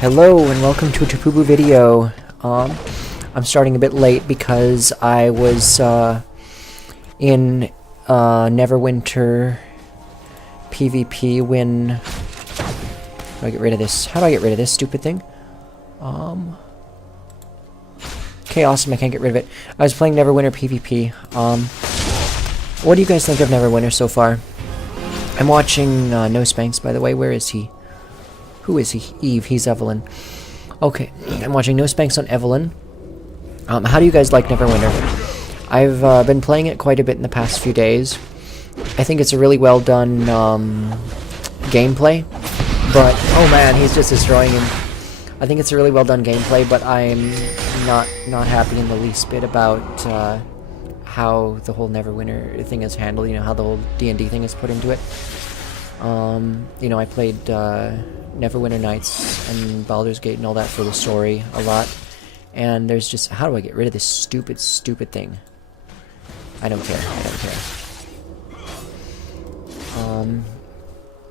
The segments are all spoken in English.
Hello and welcome to a Tapo video. I'm starting a bit late because I was in Neverwinter PvP when... How do I get rid of this? How do I get rid of this stupid thing? Okay, awesome, I can't get rid of it. I was playing Neverwinter PvP. What do you guys think of Neverwinter so far? I'm watching NoSpanks, by the way. Where is he? Who is he? Eve. He's Evelyn. Okay, I'm watching NoSpanks on Evelyn. How do you guys like Neverwinter? I've been playing it quite a bit in the past few days. I think it's a really well done gameplay. But, oh man, he's just destroying him. I think it's a really well done gameplay, but I'm not happy in the least bit about how the whole Neverwinter thing is handled, you know, how the whole D&D thing is put into it. You know, I played Neverwinter Nights and Baldur's Gate and all that for the story a lot. And there's just, how do I get rid of this stupid thing? I don't care.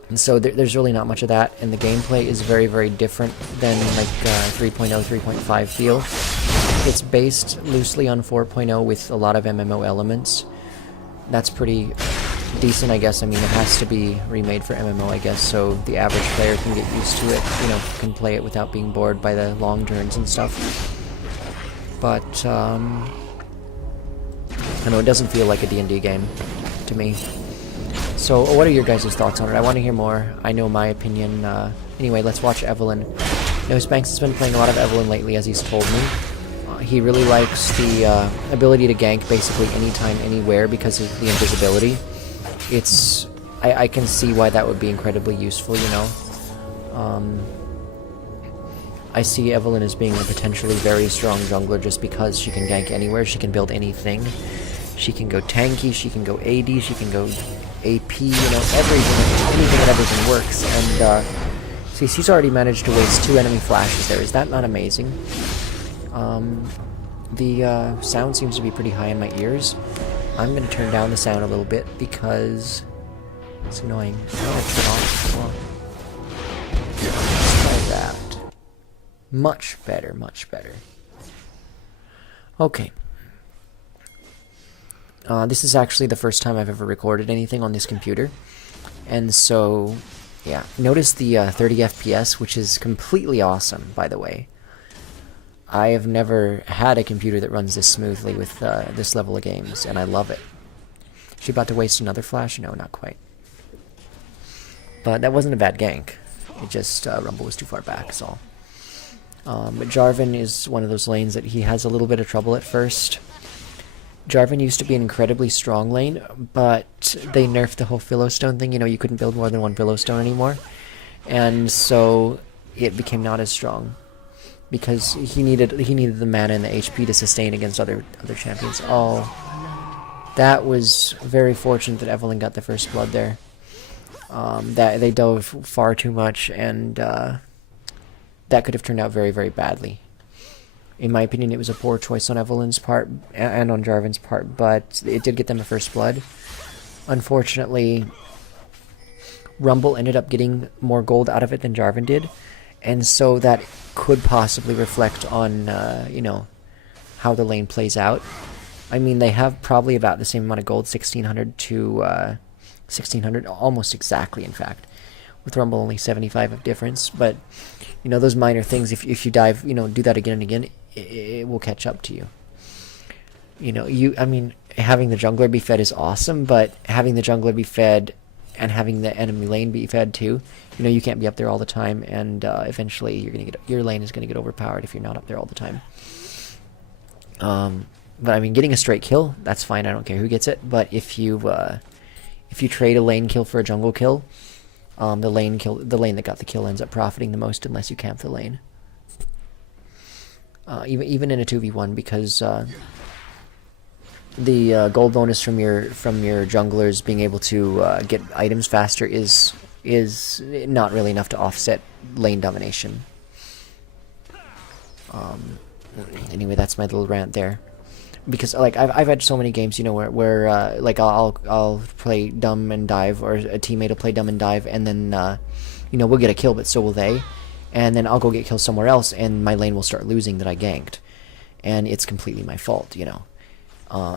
And so there's really not much of that, and the gameplay is very different than like 3.0, 3.5 feel. It's based loosely on 4.0 with a lot of MMO elements. That's pretty decent, I guess. I mean, it has to be remade for MMO, I guess, so the average player can get used to it, you know, can play it without being bored by the long turns and stuff. But, I know it doesn't feel like a D&D game to me. So, what are your guys' thoughts on it? I want to hear more. I know my opinion. Anyway, let's watch Evelyn. NoSpanks has been playing a lot of Evelyn lately, as he's told me. He really likes the ability to gank basically anytime, anywhere because of the invisibility. It's... I can see why that would be incredibly useful, you know. I see Evelyn as being a potentially very strong jungler just because she can gank anywhere, she can build anything. She can go tanky, she can go AD, she can go AP, you know, everything, anything and everything works. And, see, she's already managed to waste 2 enemy flashes there. Is that not amazing? The sound seems to be pretty high in my ears. I'm going to turn down the sound a little bit because it's annoying. Let's try that. Much better. Okay. This is actually the first time I've ever recorded anything on this computer. And so, yeah. Notice the 30 FPS, which is completely awesome, by the way. I have never had a computer that runs this smoothly with this level of games, and I love it. Is she about to waste another flash? No, not quite. But that wasn't a bad gank. It just, Rumble was too far back, is all. But Jarvan is one of those lanes that he has a little bit of trouble at first. Jarvan used to be an incredibly strong lane, but they nerfed the whole Philostone thing. You know, you couldn't build more than one Philostone anymore. And so it became not as strong. Because he needed the mana and the HP to sustain against other champions. Oh, that was very fortunate that Evelyn got the first blood there. That they dove far too much, and that could have turned out very badly. In my opinion, it was a poor choice on Evelyn's part and on Jarvan's part, but it did get them a first blood. Unfortunately, Rumble ended up getting more gold out of it than Jarvan did. And so that could possibly reflect on, you know, how the lane plays out. I mean, they have probably about the same amount of gold, 1,600 to 1,600, almost exactly, in fact. With Rumble only 75 of difference. But, you know, those minor things, if you dive, you know, do that again and again, it will catch up to you. You know, I mean, having the jungler be fed is awesome, but having the jungler be fed and having the enemy lane be fed too, you know, you can't be up there all the time, and eventually your lane is gonna get overpowered if you're not up there all the time. But I mean, getting a straight kill, that's fine. I don't care who gets it. But if you trade a lane kill for a jungle kill, the lane that got the kill ends up profiting the most unless you camp the lane. Even in a 2v1, because the gold bonus from your junglers being able to get items faster is not really enough to offset lane domination. Anyway, that's my little rant there. Because like I've had so many games, you know, where like I'll play dumb and dive, or a teammate will play dumb and dive, and then you know, we'll get a kill, but so will they. and then I'll go get kills somewhere else, and my lane will start losing that I ganked, and it's completely my fault, you know.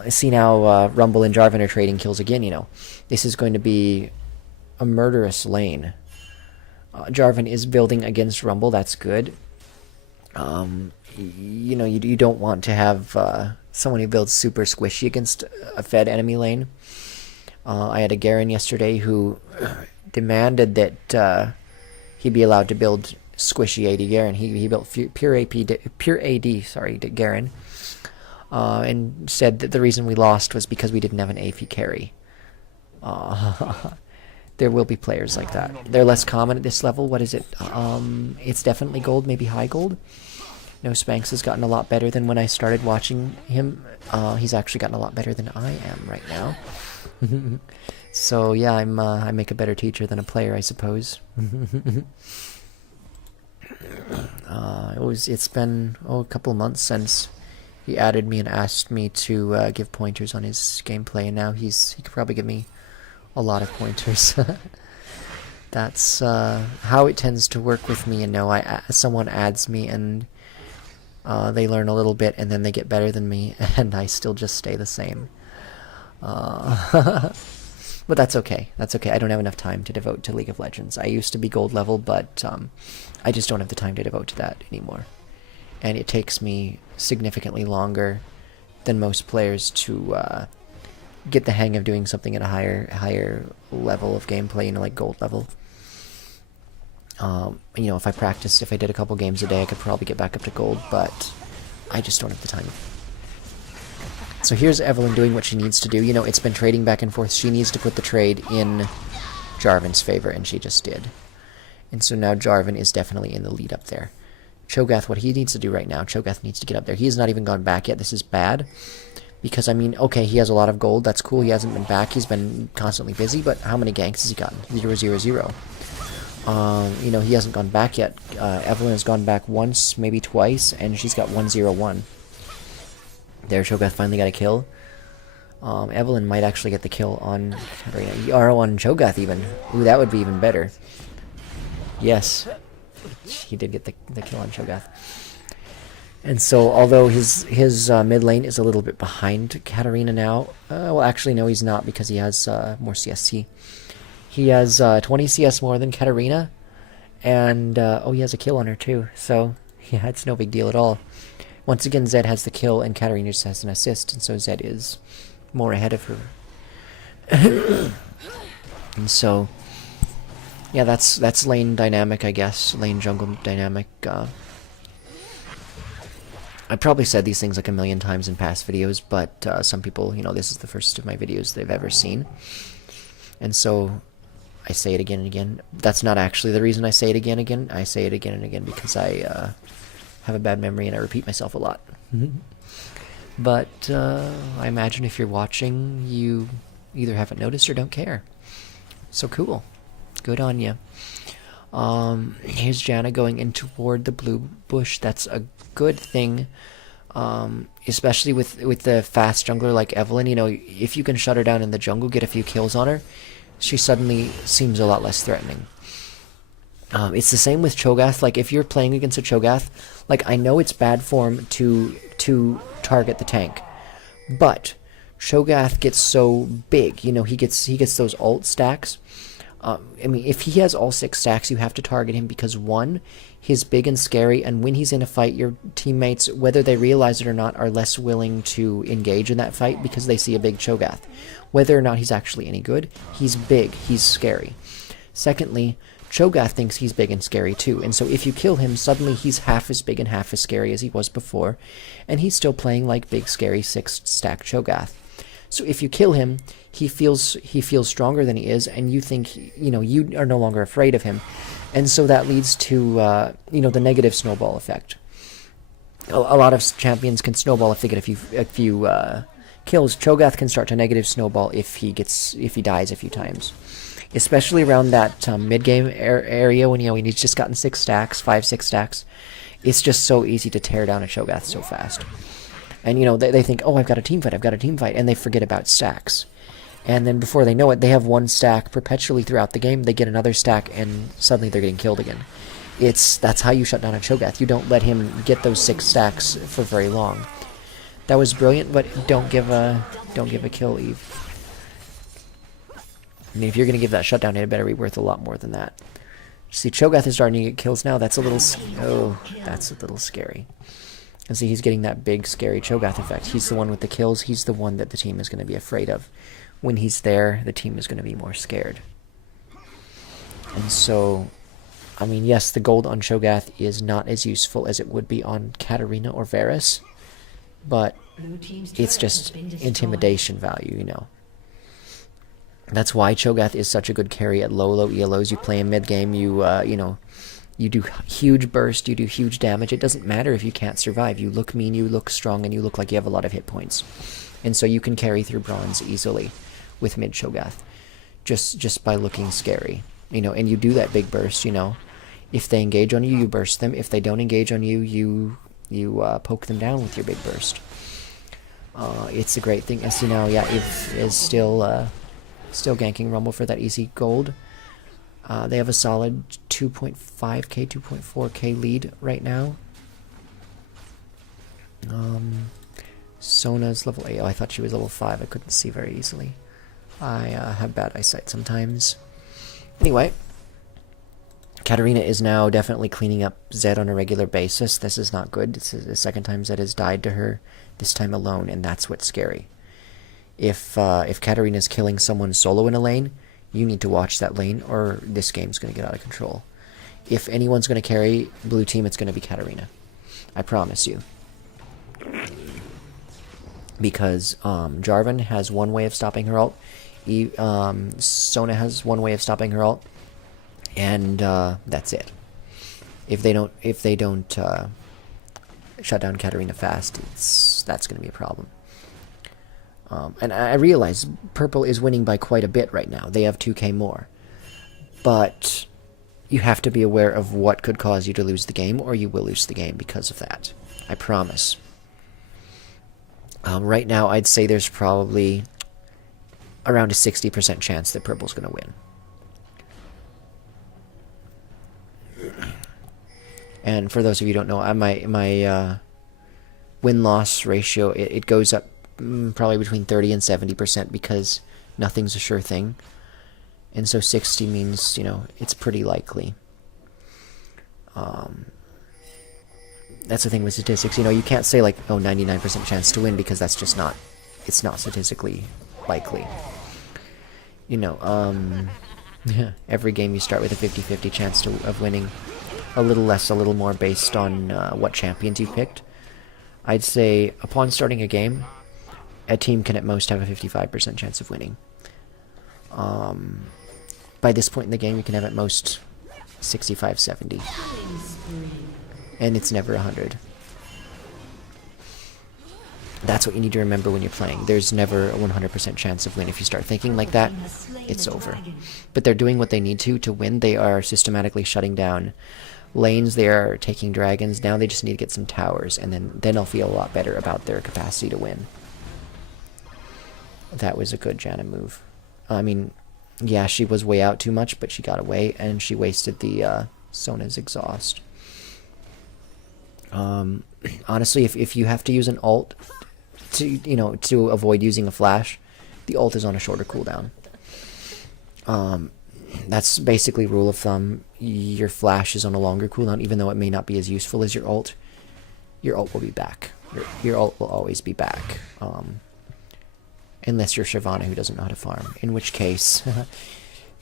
See now, Rumble and Jarvan are trading kills again, you know. This is going to be a murderous lane. Jarvan is building against Rumble, that's good. You know, you don't want to have someone who builds super squishy against a fed enemy lane. I had a Garen yesterday who demanded that he be allowed to build squishy AD Garen. He built pure AD, sorry, Garen. And said that the reason we lost was because we didn't have an AP carry. There will be players like that. They're less common at this level. What is it? It's definitely gold, maybe high gold. NoSpanks has gotten a lot better than when I started watching him. He's actually gotten a lot better than I am right now. So yeah, I make a better teacher than a player, I suppose. It's been a couple of months since he added me and asked me to give pointers on his gameplay, and now he could probably give me a lot of pointers. That's how it tends to work with me. And no, someone adds me and they learn a little bit and then they get better than me, and I still just stay the same. But that's okay. That's okay. I don't have enough time to devote to League of Legends. I used to be gold level, but I just don't have the time to devote to that anymore. And it takes me significantly longer than most players to get the hang of doing something at a higher level of gameplay, you know, like gold level. You know, if I did a couple games a day, I could probably get back up to gold, but I just don't have the time. So here's Evelyn doing what she needs to do. You know, it's been trading back and forth. She needs to put the trade in Jarvan's favor, and she just did. And so now Jarvan is definitely in the lead up there. Cho'Gath, what he needs to do right now, Cho'Gath needs to get up there. He has not even gone back yet. This is bad. Because, I mean, okay, he has a lot of gold. That's cool. He hasn't been back. He's been constantly busy. But how many ganks has he gotten? 0, 0, 0. You know, he hasn't gone back yet. Evelyn has gone back once, maybe twice, and she's got 1, 0, 1. There, Cho'Gath finally got a kill. Evelyn might actually get the kill on Katarina. Or on Cho'Gath even. Ooh, that would be even better. Yes. He did get the kill on Cho'Gath. And so, although his mid lane is a little bit behind Katarina now, well, actually, no, he's not, because he has more CSC. He has 20 CS more than Katarina, and, oh, he has a kill on her, too. So, yeah, it's no big deal at all. Once again, Zed has the kill, and Katarina just has an assist, and so Zed is more ahead of her. And so, yeah, that's lane dynamic, I guess. Lane jungle dynamic. I probably said these things like a million times in past videos, but some people, you know, this is the first of my videos they've ever seen. And so I say it again and again. That's not actually the reason I say it again and again. I say it again and again because I have a bad memory and I repeat myself a lot. But I imagine if you're watching, you either haven't noticed or don't care. So cool. Good on you. Here's Janna going in toward the blue bush. That's a good thing, especially with the fast jungler like Evelyn. You know, if you can shut her down in the jungle, get a few kills on her, she suddenly seems a lot less threatening. It's the same with Cho'Gath. Like, if you're playing against a Cho'Gath, like, I know it's bad form to target the tank, but Cho'Gath gets so big. You know, he gets those ult stacks. I mean, if he has all 6 stacks, you have to target him because, 1, he's big and scary, and when he's in a fight, your teammates, whether they realize it or not, are less willing to engage in that fight because they see a big Cho'Gath. Whether or not he's actually any good, he's big, he's scary. Secondly, Cho'Gath thinks he's big and scary too, and so if you kill him, suddenly he's half as big and half as scary as he was before, and he's still playing like big, scary 6-stack Cho'Gath. So if you kill him, he feels stronger than he is, and you think, you know, you are no longer afraid of him. And so that leads to, you know, the negative snowball effect. A lot of champions can snowball if they get a few kills. Cho'Gath can start to negative snowball if he dies a few times. Especially around that mid-game area when, you know, when he's just gotten 6 stacks, 5, 6 stacks. It's just so easy to tear down a Cho'Gath so fast. And, you know, they think, oh, I've got a team fight, and they forget about stacks. And then before they know it, they have 1 stack perpetually throughout the game, they get another stack, and suddenly they're getting killed again. That's how you shut down a Cho'Gath. You don't let him get those 6 stacks for very long. That was brilliant, but don't give a kill, Eve. I mean, if you're gonna give that shutdown hit, it better be worth a lot more than that. See, Cho'Gath is starting to get kills now. That's a little that's a little scary. And see, he's getting that big, scary Cho'Gath effect. He's the one with the kills. He's the one that the team is going to be afraid of. When he's there, the team is going to be more scared. And so, I mean, yes, the gold on Cho'Gath is not as useful as it would be on Katarina or Varus, but it's just intimidation value, you know. That's why Cho'Gath is such a good carry at low ELOs. You play in mid-game, you know, you do huge burst, you do huge damage. It doesn't matter if you can't survive. You look mean, you look strong, and you look like you have a lot of hit points. And so you can carry through bronze easily with mid Cho'Gath, just by looking scary. You know, and you do that big burst, you know. If they engage on you, you burst them. If they don't engage on you, you poke them down with your big burst. It's a great thing. As you know, yeah, Eve is still ganking Rumble for that easy gold. They have a solid 2.5k, 2.4k lead right now. Sona's level 8. Oh, I thought she was level 5. I couldn't see very easily. I have bad eyesight sometimes. Anyway, Katarina is now definitely cleaning up Zed on a regular basis. This is not good. This is the second time Zed has died to her, this time alone, and that's what's scary. If Katarina's killing someone solo in a lane, you need to watch that lane, or this game's going to get out of control. If anyone's going to carry blue team, it's going to be Katarina. I promise you. Because Jarvan has one way of stopping her ult. Sona has one way of stopping her ult. And that's it. If they don't shut down Katarina fast, that's going to be a problem. And I realize Purple is winning by quite a bit right now. They have 2k more. But you have to be aware of what could cause you to lose the game, or you will lose the game because of that. I promise. Right now, I'd say there's probably around a 60% chance that Purple's going to win. And for those of you who don't know, my win-loss ratio, it goes up probably between 30 and 70% because nothing's a sure thing. And so 60 means, you know, it's pretty likely. That's the thing with statistics. You know, you can't say like, oh, 99% chance to win, because that's just not, it's not statistically likely. You know, every game you start with a 50-50 chance of winning. A little less, a little more based on what champions you picked. I'd say upon starting a game, a team can at most have a 55% chance of winning. By this point in the game, you can have at most 65-70. And it's never 100. That's what you need to remember when you're playing. There's never a 100% chance of win. If you start thinking like that, it's over. But they're doing what they need to win. They are systematically shutting down lanes. They are taking dragons. Now they just need to get some towers, and then they'll feel a lot better about their capacity to win. That was a good Janna move. I mean, yeah, she was way out too much, but she got away, and she wasted the Sona's exhaust. Honestly, if you have to use an ult to avoid using a flash, the ult is on a shorter cooldown. That's basically rule of thumb. Your flash is on a longer cooldown, even though it may not be as useful as your ult. Your ult will be back. Your ult will always be back. Unless you're Shyvana who doesn't know how to farm, in which case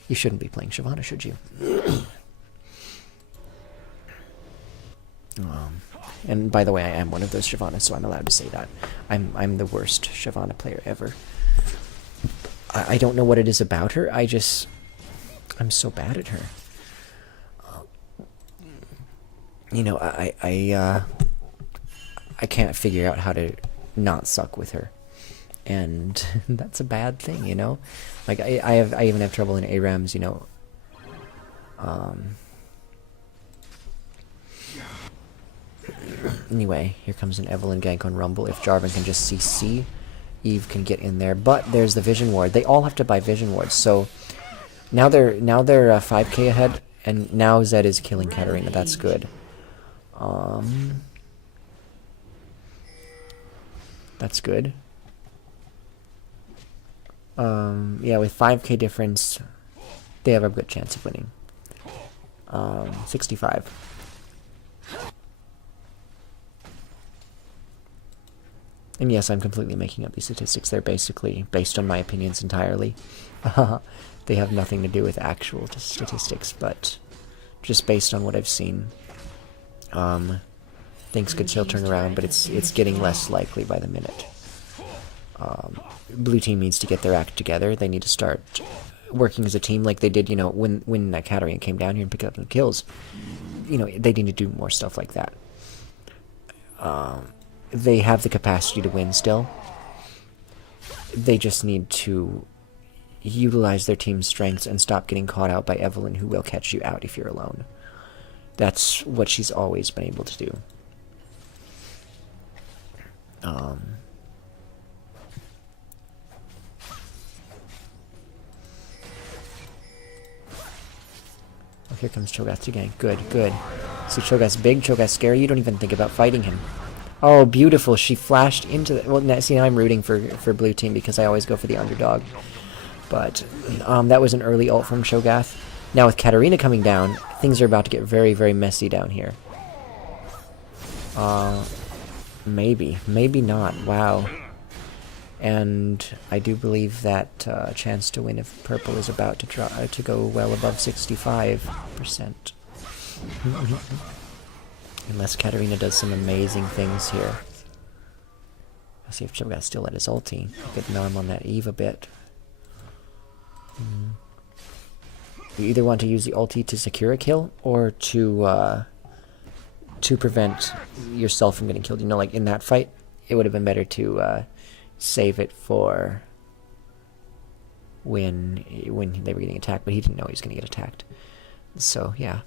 you shouldn't be playing Shyvana, should you? And by the way, I am one of those Shyvanas, so I'm allowed to say that. I'm the worst Shyvana player ever. I don't know what it is about her. I'm so bad at her. You know, I can't figure out how to not suck with her. And that's a bad thing, you know? Like, I even have trouble in ARAMs, you know. Anyway, here comes an Evelynn gank on Rumble. If Jarvan can just CC, Eve can get in there. But there's the Vision Ward. They all have to buy Vision Wards, so now they're 5k ahead, And now Zed is killing Katarina. That's good. That's good. Yeah, with 5k difference, they have a good chance of winning. 65. And yes, I'm completely making up these statistics. They're basically based on my opinions entirely. They have nothing to do with actual statistics, but just based on what I've seen. Things could still turn around, but it's getting less likely by the minute. Blue team needs to get their act together. They need to start working as a team like they did, you know, when Katarina came down here and picked up the kills. You know, they need to do more stuff like that. They have the capacity to win still. They just need to utilize their team's strengths and stop getting caught out by Evelyn, who will catch you out if you're alone. That's what she's always been able to do. Oh, here comes Cho'Gath again. Good, good. See, Cho'Gath's big, Cho'Gath's scary. You don't even think about fighting him. Oh, beautiful. She flashed into the... Well, see, now I'm rooting for blue team because I always go for the underdog. But that was an early ult from Cho'Gath. Now with Katarina coming down, things are about to get very, very messy down here. Maybe. Maybe not. Wow. And I do believe that chance to win if purple is about to try to go well above 65%. Unless Katarina does some amazing things here. Let's see if Cho'Gath's still at his ulti. Get numb on that Eve a bit. You either want to use the ulti to secure a kill, or to prevent yourself from getting killed. You know, like in that fight, it would have been better to save it for when they were getting attacked, but he didn't know he was going to get attacked. So yeah,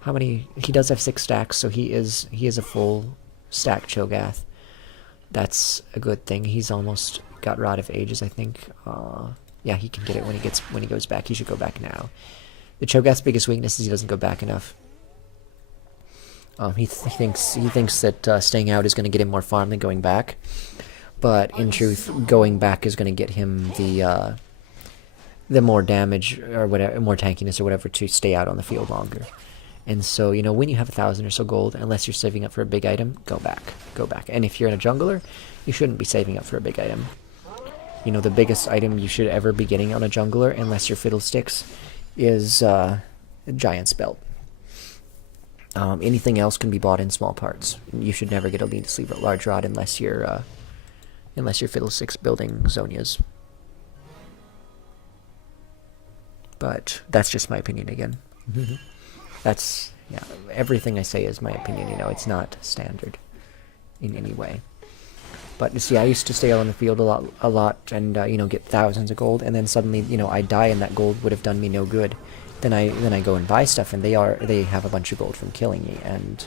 how many? He does have 6 stacks, so he is a full stack Cho'Gath. That's a good thing. He's almost got Rod of Ages, I think. Yeah, he can get it when he goes back. He should go back now. The Cho'Gath's biggest weakness is he doesn't go back enough. He thinks that staying out is going to get him more farm than going back, but in truth, going back is going to get him the more damage or whatever, more tankiness or whatever, to stay out on the field longer. And so, you know, when you have 1,000 or so gold, unless you're saving up for a big item, go back. And if you're in a jungler, you shouldn't be saving up for a big item. You know, the biggest item you should ever be getting on a jungler, unless you're Fiddlesticks, is a Giant's Belt. Anything else can be bought in small parts. You should never get a lead sleeve at large rod unless you're Fiddlesticks building Zonias. But that's just my opinion again. That's, yeah, everything I say is my opinion, you know, it's not standard in any way. But you see, I used to stay out on the field a lot, and you know, get thousands of gold, and then suddenly, you know, I die, and that gold would have done me no good. Then I go and buy stuff, and they have a bunch of gold from killing me, and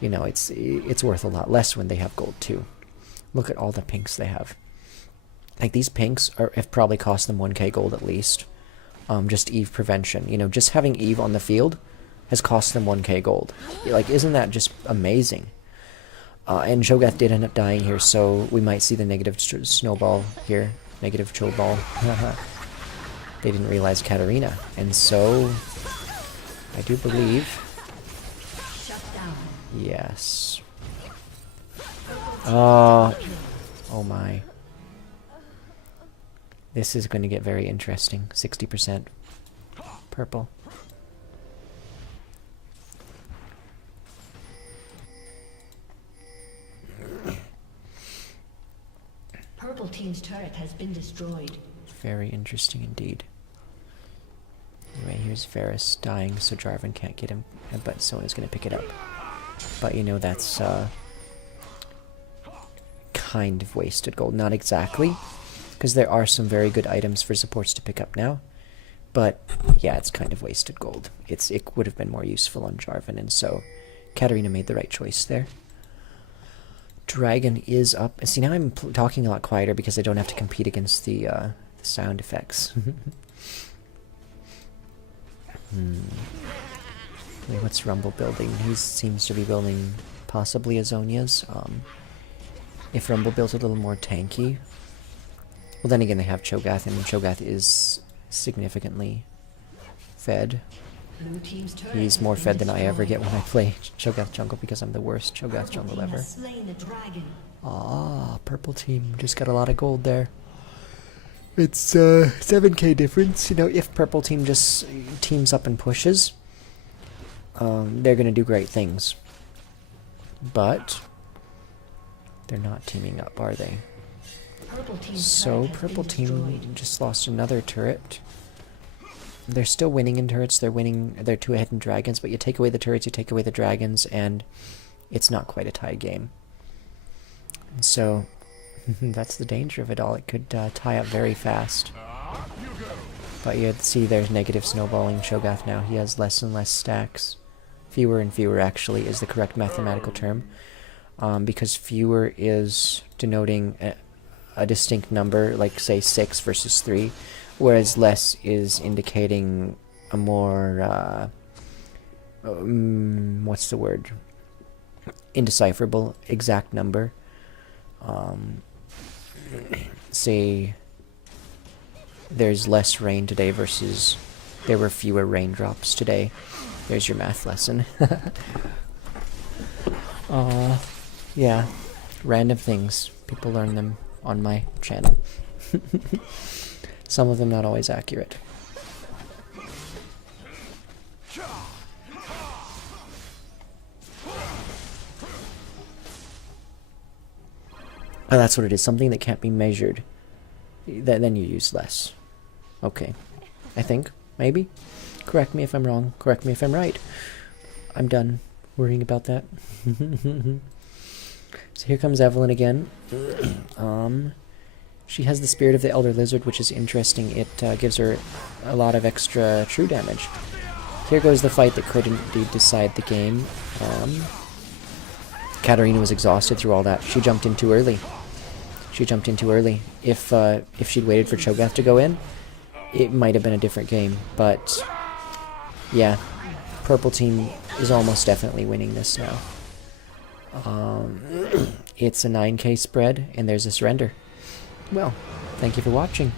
you know, it's worth a lot less when they have gold too. Look at all the pinks they have. Like, these pinks have probably cost them 1k gold at least. Just Eve prevention. You know, just having Eve on the field has cost them 1k gold. Like, isn't that just amazing? And Cho'Gath did end up dying here, so we might see the negative snowball here. Negative Choball. They didn't realize Katarina. And so, I do believe... Yes. Oh my. This is going to get very interesting. 60% purple. Purple team's turret has been destroyed. Very interesting indeed. Anyway, here's Varus dying, so Jarvan can't get him, but Sona's going to pick it up. But you know, that's kind of wasted gold. Not exactly, because there are some very good items for supports to pick up now. But yeah, it's kind of wasted gold. It would have been more useful on Jarvan, and so Katarina made the right choice there. Dragon is up. See, now I'm talking a lot quieter because I don't have to compete against the sound effects. Wait, what's Rumble building? He seems to be building possibly a Zonia's. If Rumble built a little more tanky. Well, then again, they have Cho'Gath, and Cho'Gath is significantly fed. Blue team's turret He's has more been fed than I ever destroyed. get when I play Cho'Gath jungle because I'm the worst Cho'Gath Purple jungle team ever. has slain the dragon. Ah, purple team just got a lot of gold there. It's 7k difference. You know, if purple team just teams up and pushes, they're gonna do great things. But they're not teaming up, are they? Purple team's So turret has purple been team destroyed. just lost another turret. They're still winning in turrets. They're winning. They're 2 ahead in dragons. But you take away the turrets, you take away the dragons, and it's not quite a tie game. And so that's the danger of it all. It could tie up very fast. But you see, there's negative snowballing Cho'Gath now. He has less and less stacks. Fewer and fewer, actually, is the correct mathematical term. Because fewer is denoting a distinct number, like, say, 6 versus 3. Whereas less is indicating a more, what's the word? Indecipherable exact number. Say there's less rain today versus there were fewer raindrops today. There's your math lesson. Yeah, random things. People learn them on my channel. Some of them not always accurate. Oh, that's what it is. Something that can't be measured. Then you use less. Okay. I think. Maybe. Correct me if I'm wrong. Correct me if I'm right. I'm done worrying about that. So here comes Evelyn again. She has the Spirit of the Elder Lizard, which is interesting. It gives her a lot of extra true damage. Here goes the fight that could indeed decide the game. Katarina was exhausted through all that. She jumped in too early. If she'd waited for Cho'Gath to go in, it might have been a different game. But yeah, purple team is almost definitely winning this now. It's a 9k spread, and there's a surrender. Well, thank you for watching.